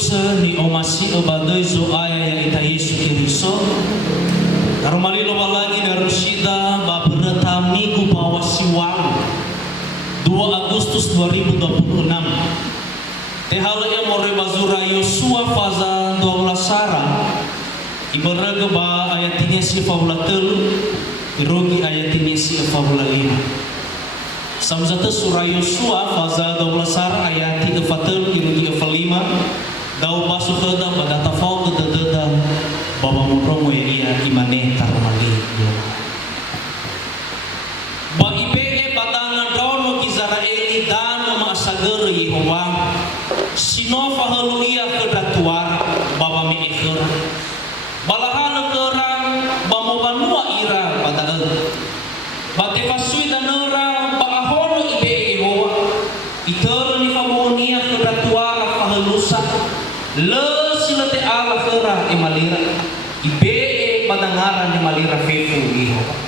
talifusa ni omasi obadai zo aya ya ita Yesu Kiriso. Karumali lo walagi na Rosida baberata minggu pawasiwang 2 Agustus 2026. Tehala ya more bazura Yosua faza 12 sara. Ibaraga ba ayatinya si fabula telu irogi ayatinya si fabula 5. Samzata surah Yosua faza 12 sara ayati efatel irogi efalima. Dau basu kada pada tafau kada baba mudromo ya iya imane karmali. Ba ibe badana dono Israeli dana masager Yehova. Sino fahalu iya kedatuar baba mi ikhir. Balahan kerang bamo banua ira badal. Bate fasui danera ba ahono ibe Yehova. Iker ni famonia kedatuar fahalusa. Le silate ala kera emalira ibe padangaran emalira fefu Yehova.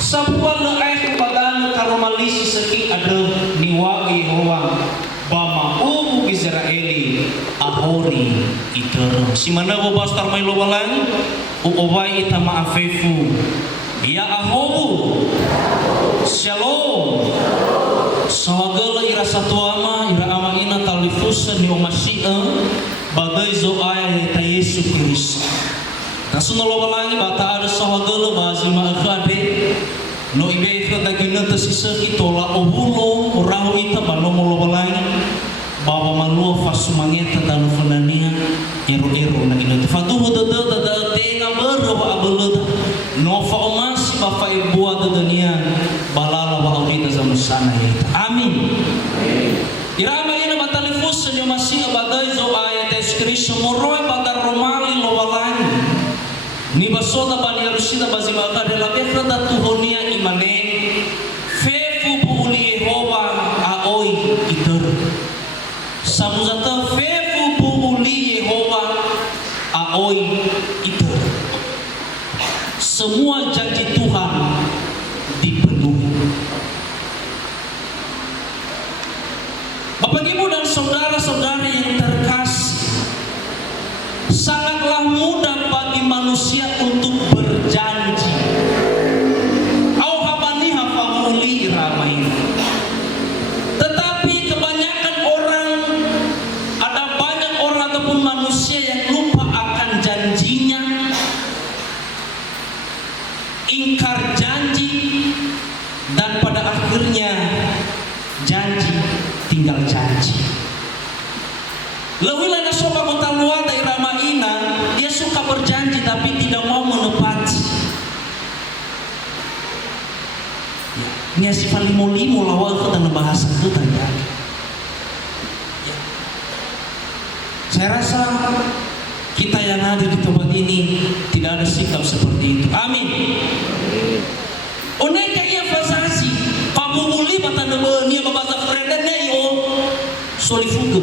Sabua le air padan karomalisi seki ada niwa Yehova bama ubu Israeli ahori itero simana bobastar mai lobalan uowai ita maafefu ya ahobu shalom sawagala ira satuama ira ama ina talifusa ni omasia badai zo aya ya Yesu Kiriso. Nasunno lobalangi bata ada sawagala bazima akade no ibe khata ginata sisa kitola obulo oraho ita banomo lobalangi baba manua fasumangeta dan fanania ero na ina fatuhu dada tenga berwa abelada no fa omasi ba fa ibua dadania balala wa audita zamusana ya amin. Irama ina batalifus ni masih badai zo ayat Yesus Kristus moroi pada romali lobalangi ni basoda bani rusida bazima kadela bekrada tuhonia imane fefu buuli Yehova aoi itur samuzata fefu buuli Yehova aoi itur. Semua janji Tuhan dipenuhi. Bapak Ibu dan saudara-saudari yang terkasih, sangatlah mudah bagi manusia untuk berjanji. Tetapi kebanyakan orang, ada banyak orang ataupun manusia yang lupa akan janjinya, ingkar janji, dan pada akhirnya janji tinggal janji. Lewila nasoba mutalua daerah Maina, dia suka berjanji tapi tidak mau menepati. Ini sifat limo lawal kita bahasa kita ya. Saya rasa kita yang ada di tempat ini tidak ada sikap seperti itu. Amin. Oneka ia fasasi pamuli bata nemenia babasa frendene yo solifudu.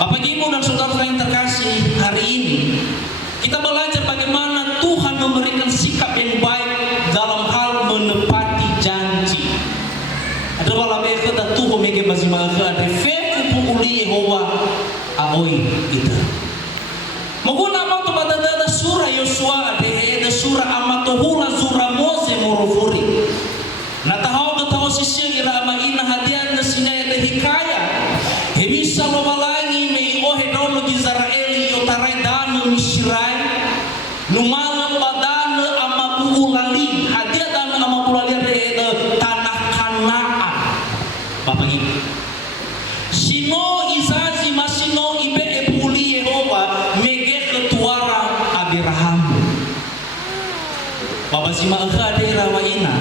Bapak Ibu dan saudara yang terkasih, hari ini kita belajar bagaimana Tuhan memberikan sikap yang baik dalam hal menepati janji. Ada wala befeda tuho mege bazima ada fefu puuli Yehova aoi kita. Muguna matu badada surah Yosua ada surah amatohula surah Mose morofuri. Natahau tahu sisi ira amaina hadian nasinya ada hikaya. Hebisa lobalangi mei ohe dono Israeli yotarai danu Misrai. Numala badana amapulali hadiah dana amapulali ada tanah Kanaan. Bapak Ibu, sino izazi masino ibe epuli Yehova mege ketuara Abraham. Bapak sima akade rawaina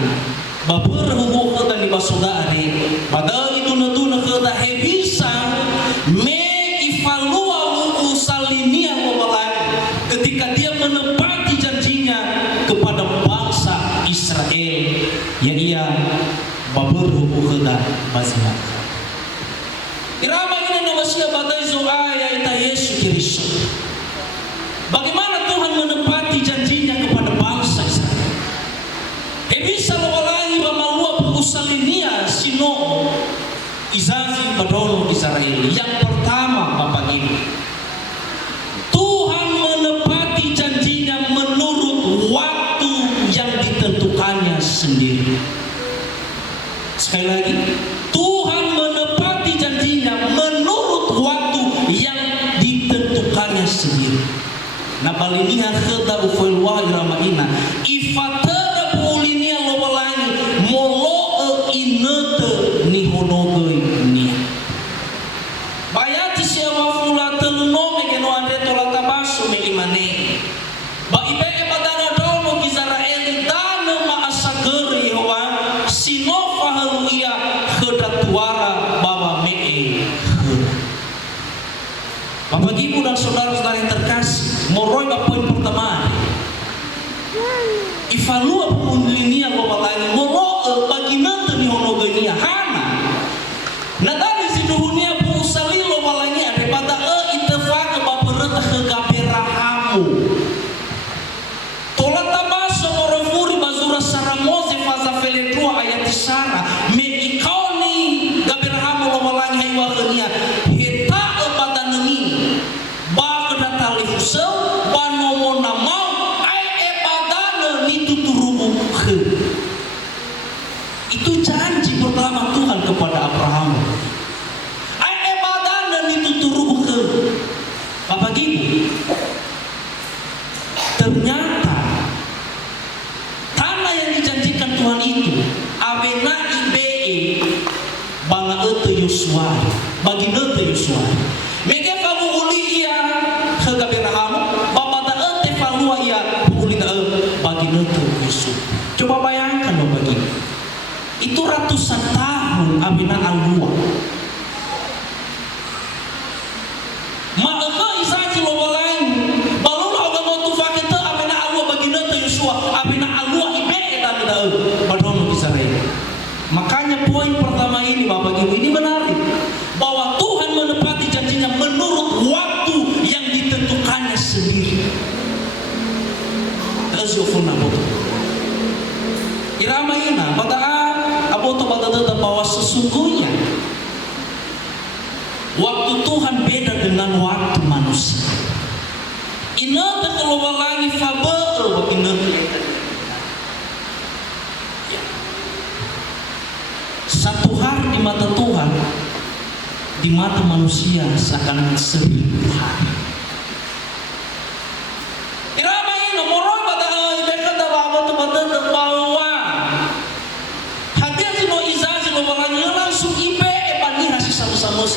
babur hubu kata ni basudari pada itu natuna kata hebisa me ifalua usalinia lobalai ketika dia menepati janjinya kepada bangsa Israel yang ia babur hubu kata basima. Irama ini namasia badai zoaya ita Yesus Kristus. Bagaimana Tuhan menepati janjinya kepada bangsa Israel? Ebisa lobalai bamalua usalinia sino izazi badono Israel. Yang pertama Bapak Sekali lagi, Tuhan menepati janjinya menurut waktu yang ditentukannya sendiri. Nah baliniha kheda ufoil wa iramaina ifatera pulinia lobalani molo inete ni honogoi nia. Bayati siapa fula telunome geno andre tola tabasu me imane. Ba ibe badana dono Israel dana ma asager Yehova sinofa haluia kheda tuara baba me. Bapak Ibu dan saudara-saudara yang terkasih, moroi poin pertama. Ivalua pulinia lobalani molo bagi nanti ni honogenia hana. Nadali si dunia bu usali lobalani ada pada itefak bapereta kegaberahamu. Tola tabaso morofuri bazura saramoze faza fele 2 ayat isara me ikaoni gaberahamu lobalani haiwa kenia heta pada neni ba kedatali fusel panomo namau ai badana ni tuturubu ke. Itu janji pertama Tuhan kepada Abraham. Ai badana ni tuturubu ke. Bapak Ibu, ternyata tanah yang dijanjikan Tuhan itu abena ibee bala ete Yosua bagi ete Yosua. Mege kamu ulia kegaberahamu babada ete falua ia ulina bagi ete Yosua. Coba bayangkan Bapak Ibu. Itu ratusan tahun abena alua. Maka isaji lobalain balun aga motu fakete abena alua bagi ete Yosua abena alua ibee dan badono Israel. Makanya poin pertama ini Bapak Ibu ini menarik bahwa Tuhan menepati janjinya menurut waktu yang ditentukannya sendiri. Azufuna boto. Irama ina pada aboto pada bahwa sesungguhnya waktu Tuhan beda dengan waktu manusia. Ina kalau lagi fabel ina satu hari di mata Tuhan, di mata manusia seakan 1000 hari. Irama ini moroi pada ibadah bahwa pada bahwa hadir sino izazi lo balanya langsung ibe bani hasi sama-sama.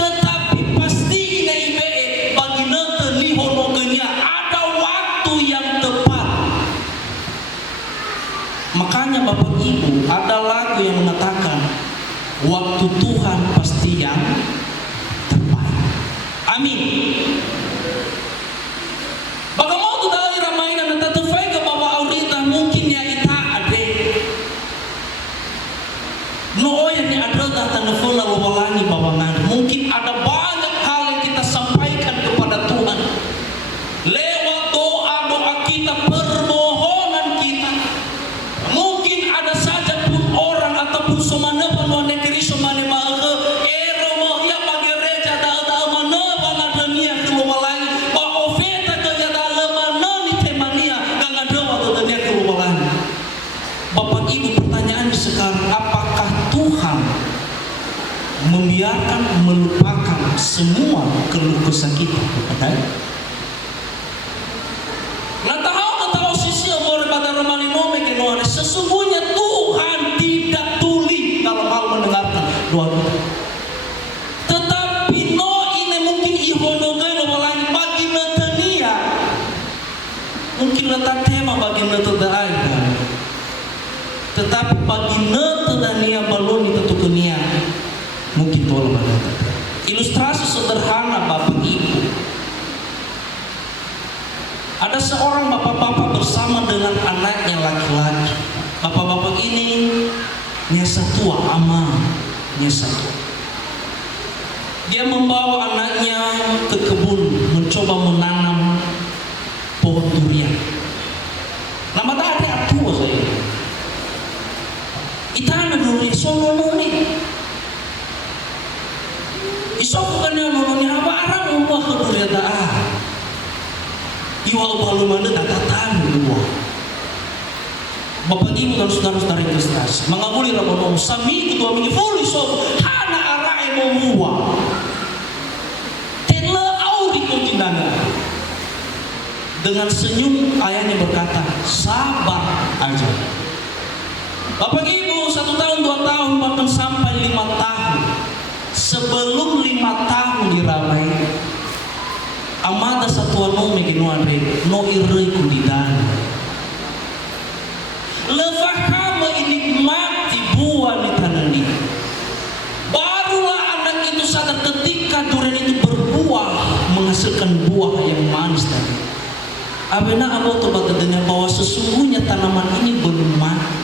Tetapi pasti ina ibe bagi nete ni honogenya ada waktu yang tepat. Makanya Bapak Ibu ada lagu yang mengatakan waktu Tuhan pasti yang terbaik. Amin. Bagaimana tu dari ramainan dan tetufai ke bawah aurita mungkin ya ita ade. No yang ni ada data nufula wabalani bawangan. Mungkin ada banyak hal yang kita sampaikan kepada Tuhan lewat doa kita, permohonan kita. Mungkin ada saja pun orang ataupun somane panuane kiri somane maaga ero mo ya pagereja da mana bana dunia kelumalan ba ofeta ke ya dalam mana ni temania kang ada waktu dunia kelumalan. Bapak Ibu, pertanyaan sekarang, apakah Tuhan membiarkan melupakan semua keluh kesah kita kepada sesungguhnya Tuhan tidak tuli dalam hal mendengarkan doa kita. Tetapi no ini mungkin ihonogai lagi bagi netania. Mungkin letak tema bagi netedai. Tetapi bagi netedania belum ditentukannya. Mungkin tolong ada. Ilustrasi sederhana Bapak Ibu. Ada seorang bapak-bapak bersama dengan anaknya laki-laki. Bapak-bapak ini nyesa tua, ama nyesa tua. Dia membawa anaknya ke kebun mencoba menanam pohon durian. Nama tadi tua saya. Itana durian sono noni. Isok bukannya noni apa arang rumah ke durian dah. Iwa balu mana datatan dua. Bapak Ibu dan saudara-saudara yang terkasih, mengabuli rabono sami kudu amingi fuli so hana arae momua. Tela au ditundana. Dengan senyum ayahnya berkata, sabar aja. Bapak Ibu 1 tahun, 2 tahun, bahkan sampai 5 tahun. Sebelum 5 tahun diramai, amada satuan no meginuare no irre kudidana. Lefah kama inikmati buah di tanah ini. Barulah anak itu sadar ketika durian itu berbuah, menghasilkan buah yang manis tadi. Abena abo terbatadanya bahwa sesungguhnya tanaman ini belum mati,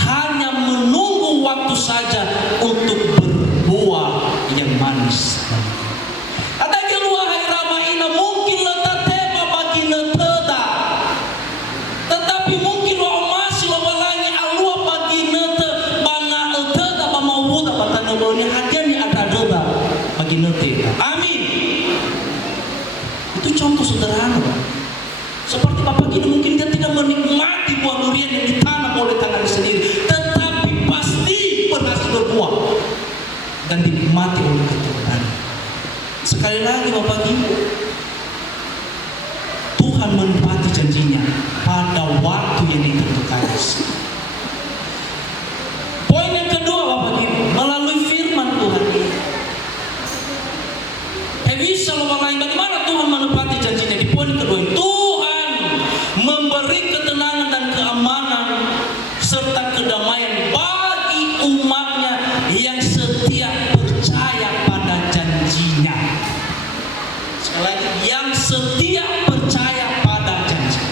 hanya menunggu waktu saja untuk berbuah yang manis. Ada keluar hai ramaina mungkin letak tema bagi neteda, tetapi mungkin wa masih wawalangi alua bagi nete bana eteda bamau buta batana bolnya hadiahnya ada doda bagi nete. Amin. Itu contoh sederhana, Pak. Seperti Bapak ini mungkin dia tidak menikmati buah durian yang ditanam oleh tangannya sendiri, tetapi pasti berhasil berbuah dan dinikmati oleh keturunan. Sekali lagi Bapak Ibu, Tuhan menepati janjinya pada waktu yang ditentukan. Poin yang kedua Bapak Ibu, melalui firman Tuhan ini, bisa lain bagaimana Tuhan menepati janjinya. Di poin kedua itu memberi ketenangan dan keamanan serta kedamaian bagi umatnya yang setia percaya pada janjinya. Sekali lagi, yang setia percaya pada janji.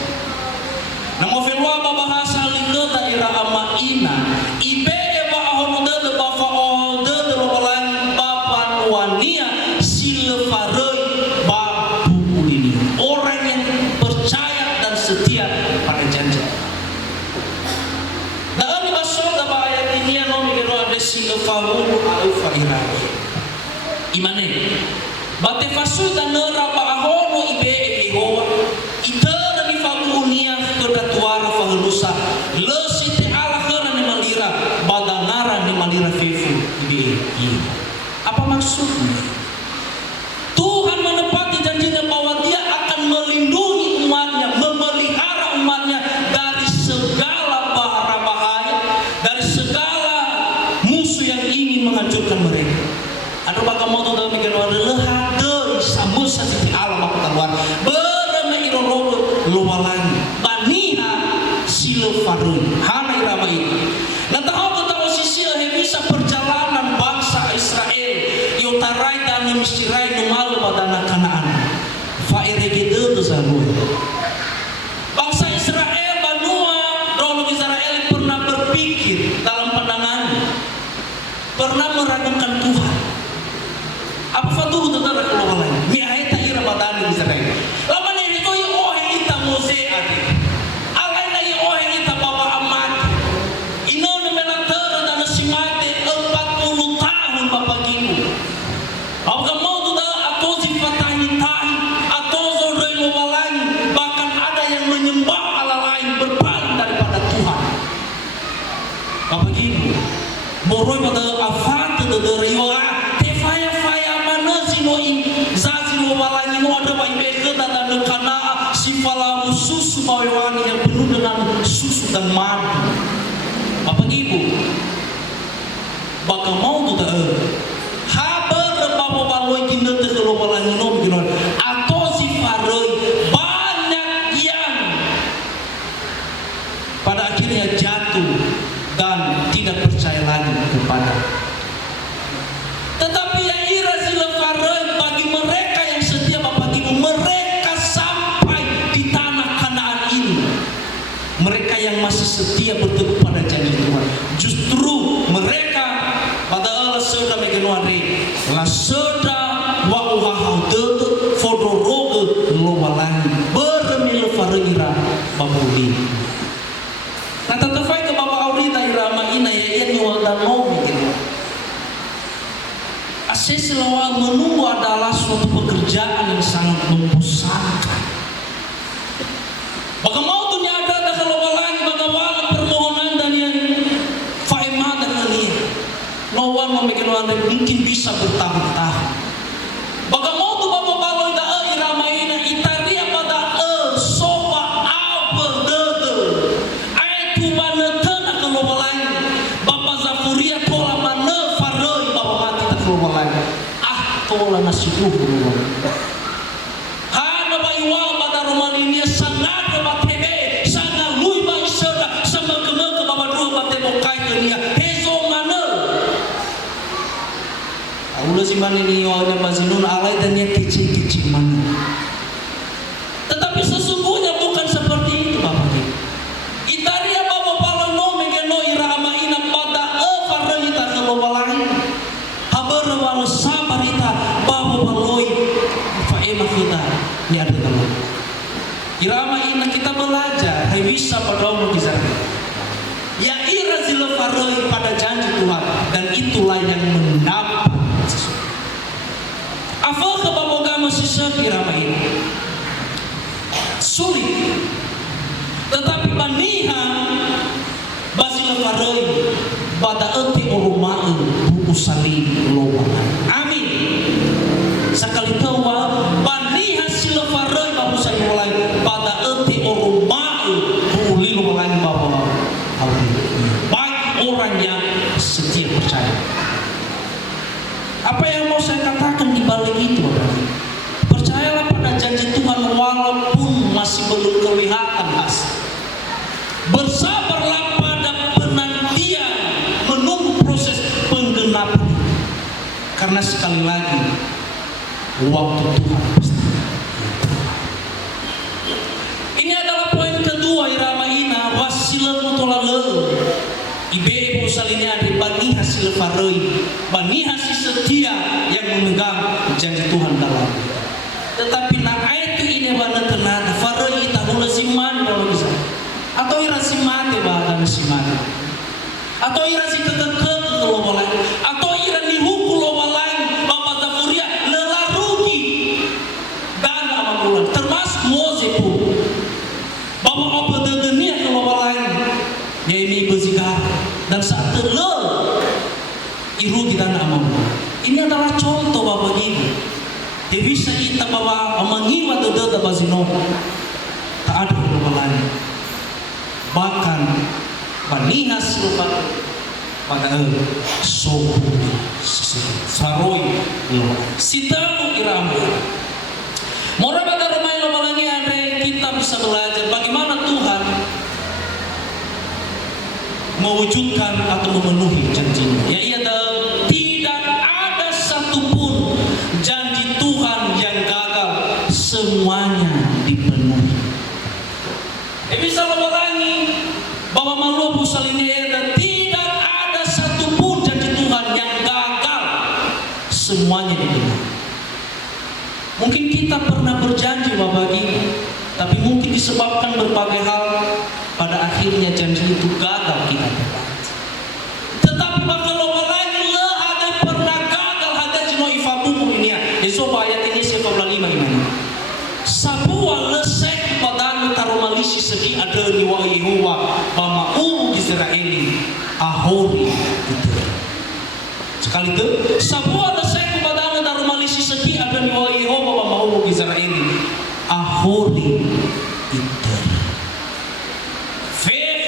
Nama firman bahasa lingga daerah amaina ibe ba ahono de bafa de lobalan bapan wania silfarei babu ini. Orang yang percaya dan setia pada janji. Dalam bahasa ayat ini yang nomor ada silfarul al-faira. Imane bate fasul dan neraba ahono ibe Yehova itara ni fakunia kedatuara fahalusa lesite ala kera ni malira badangara ni malira fifu ibe. Apa maksudnya? Tuhan menepati janjinya bahwa dia akan melindungi umatnya, memelihara umatnya dari segala bahaya, dari segala musuh yang ingin menghancurkan mereka. Ada bakal mau dalam mikir ada lehade samus sati alam aku keluar berame iroro luwalangi baniha silfarun hana irama ini. Nah tahu ketawa sisi bisa perjalanan bangsa Israel yotarai dan misirai numal badana Kanaan fairege de zalu. Bangsa Israel banua dulu Israel pernah berpikir dalam pandangannya, pernah meragukan Tuhan. Apa fatuh tentang kalau lain? Mi ayat ira badana Israel. Lama ni itu oh kita Mose ati. Alai na oh kita bapa amat. Ino na melatara dan simate 40 tahun Bapak Ibu. Apa mau tu dah atau sifatani tahi atau zodoi lobalan bahkan ada yang menyembah Allah lain berpaling daripada Tuhan. Bapak Ibu, boroi pada afat deriwa tefaya faya mana sino in zazi lobalan ino ada baik beke dan kana sifala susu bawani yang penuh dengan susu dan madu. Bapak Ibu, bakal mau tu dah baloi kinda terkelopalan nom ginon atau sifaroi banyak yang pada akhirnya jatuh dan tidak percaya lagi kepada. Tetapi yang ira sifaroi bagi mereka yang setia Bapak Ibu, mereka sampai di tanah Kanaan ini, mereka yang masih setia berteguh pada janji Tuhan, justru mereka pada Allah sudah megenuari la sudah wa uhau de fodoroge lobalangi bermil farira babuli. Nah tetafai ke Bapak Aurita irama ina ya ini wadah mau bikin. Asis lawan menunggu adalah suatu pekerjaan yang sangat membosankan. Bagaimana tuh nyada dah kalau balangi bagaimana Anda mungkin bisa bertahun-tahun. Bagaimana tu bapa baloi da iramaina itaria pada soba apa dede. Ai tu mana tena kelobalain. Bapa Zafuria tola mana faroi bapa mati tak kelobalain. Tola nasi dulu. Hana baiwa pada Romania sangat batebe sangat lui ba isada sama kema ke bapa dulu batebo kai ke dia. Hezo mana? Allah simpan ini orang bazinun alai dan yang kecil-kecil mana. Tetapi sesungguhnya bukan seperti itu Bapak Ibu. Itaria Bapak Pala no mengeno irama ina pada farita kelobalain. Habar wal sabarita Bapak Paloi fa emah kita ni ada teman. Irama ina kita belajar hai bisa pada umur kisah. Ya ira zil faroi pada janji Tuhan dan itulah yang mendapat. Apa kebabogama sisa irama ini sulit, tetapi banihan basil faroi pada eti orumaan buku saling lobangan. Amin. Sekali tawa banihan sila faroi babu saling mulai pada eti orumaan buku lobangan bawa. Bagi orang yang setia percaya. Apa yang mau saya katakan di balik itu, Bapak? Percayalah pada janji Tuhan walaupun masih belum kelihatan hasil. Bersabarlah pada penantian menunggu proses penggenapan. Karena sekali lagi waktu Tuhan pasti. Ini adalah poin kedua irama ina wasilat mutolale. Ibe pusalinya ada bani hasil faroi, bani hasil setia yang memegang janji Tuhan dalam. Tetapi nak ayat ini bana tenan faroi tahula siman kalau bisa. Atau ira simate badan simate. Atau ira si kekek kalau lain. Atau ira nihuku lo lain Bapak Zafuria lelarugi dan amabulan termasuk Mose pun. Bapak apa degenia kalau lain. Ya ini bersikap dan saat telur iru di tanah amamu. Ini adalah contoh Bapak Ibu. Dia bisa kita bawa mengiwa dada bazino. Tak ada yang lain. Bahkan banihas lupa pada sobu saroi sitamu irama. Mora pada rumah lomalangi ada kita bisa belajar bagaimana Tuhan mewujudkan atau memenuhi janjinya. Ya iya tidak ada satupun janji Tuhan yang gagal, semuanya dipenuhi. Bisa memerangi bahwa malu pusal ini dan tidak ada satupun janji Tuhan yang gagal, semuanya dipenuhi. Mungkin kita pernah berjanji Bapak Ibu, tapi mungkin disebabkan berbagai hal pada akhirnya janji itu gagal kita tepati. Tetapi kalau lagi lah ada pernah gagal ada jino ifabumu ini ya. Yesus ayat ini siapa lima ini. Sabua lesek padanu tarumalisi segi ada ni wa Yehova bama Israeli ahori itu. Sekali itu sabua lesek padanu tarumalisi segi ada ni wa Yehova bama Israeli ahori itu.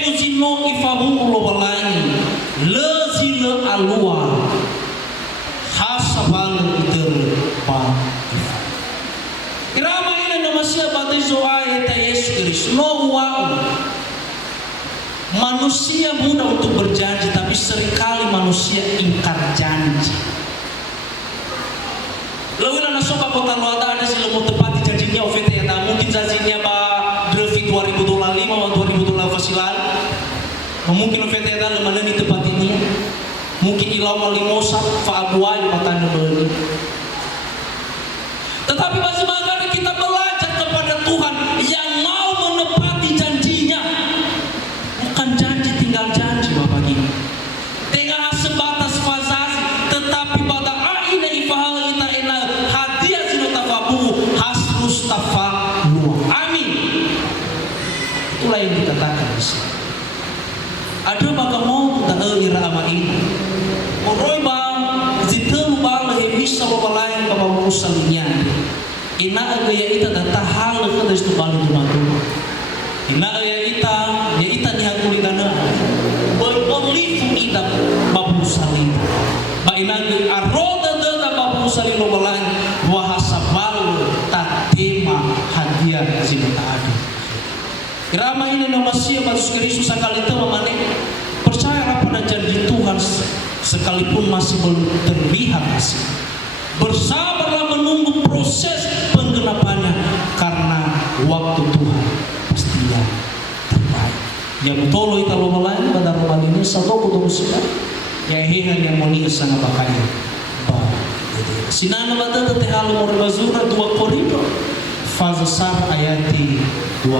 Zino ifamu lowalani lezile alua hasabal terpa. Irama ini namasia batizo ayat Yesus Kristus. No wow. Manusia mudah untuk berjanji, tapi seringkali manusia ingkar janji. Lalu nana soba kota luar ada sih mau tepati janjinya ofete ya, mungkin janjinya ba Drefik $2,000 atau $2,000 fasilan. Mungkin ofete ya lemana di tempat ini. Mungkin ilau malimosa fa abuai matanya beli. Tetapi masih bagaimana kita belajar kepada Tuhan yang mau menepati janjinya. Bukan janji tinggal janji Bapak Ibu. Dengan sebatas fasasi, tetapi pada aina ifahal ita ina hadiah sinotafabu hasrus tafalu. Amin. Itulah yang dikatakan di sini. Ada bagaimana kita ira ama ini. Oroi bang Yerusalemnya. Ina agaya ita datahal ke dari itu balik tu. Ina agaya ita ya ita dihakuli dana. Berolifu ida babu salim. Ba ina aroda dada babu salim lobalan wahasabal tatema hadiah zinata adi. Irama ini nama Mesia Yesus Kristus sekali itu memane percayalah pada janji Tuhan sekalipun masih belum terlihat hasil. Bersabarlah menunggu proses penggenapannya karena waktu Tuhan pasti yang terbaik. Yang tolo ita lain pada rumah ini satu kudu musibah. Ya hehan yang moni sana bakaya. Sinana bata teh halu morbazura 2 Korinto fazasar ayati 20.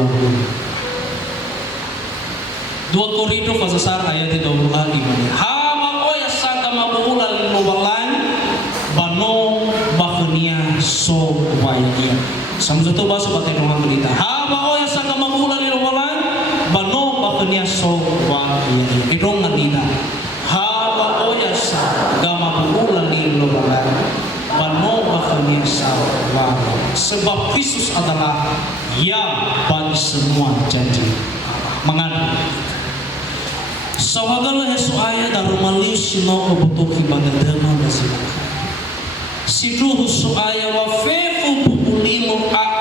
2 Korinto fazasar ayati 20 imani. Hama oya saka mabula linobalan bano bakhnia so waya. Samzuto baso batay ng berita. Hama oya saka mabula linobalan bano bakhnia so waya. Idong ngadina. Hama oya saka mabula linobalan bano bakhnia so waya. Sebab Kristus adalah yang bagi semua janji. Mengadu sawagala Yesu aya daru malius sino obutuki bagadama basila. Sidruhu su aya wa fefu bukulimu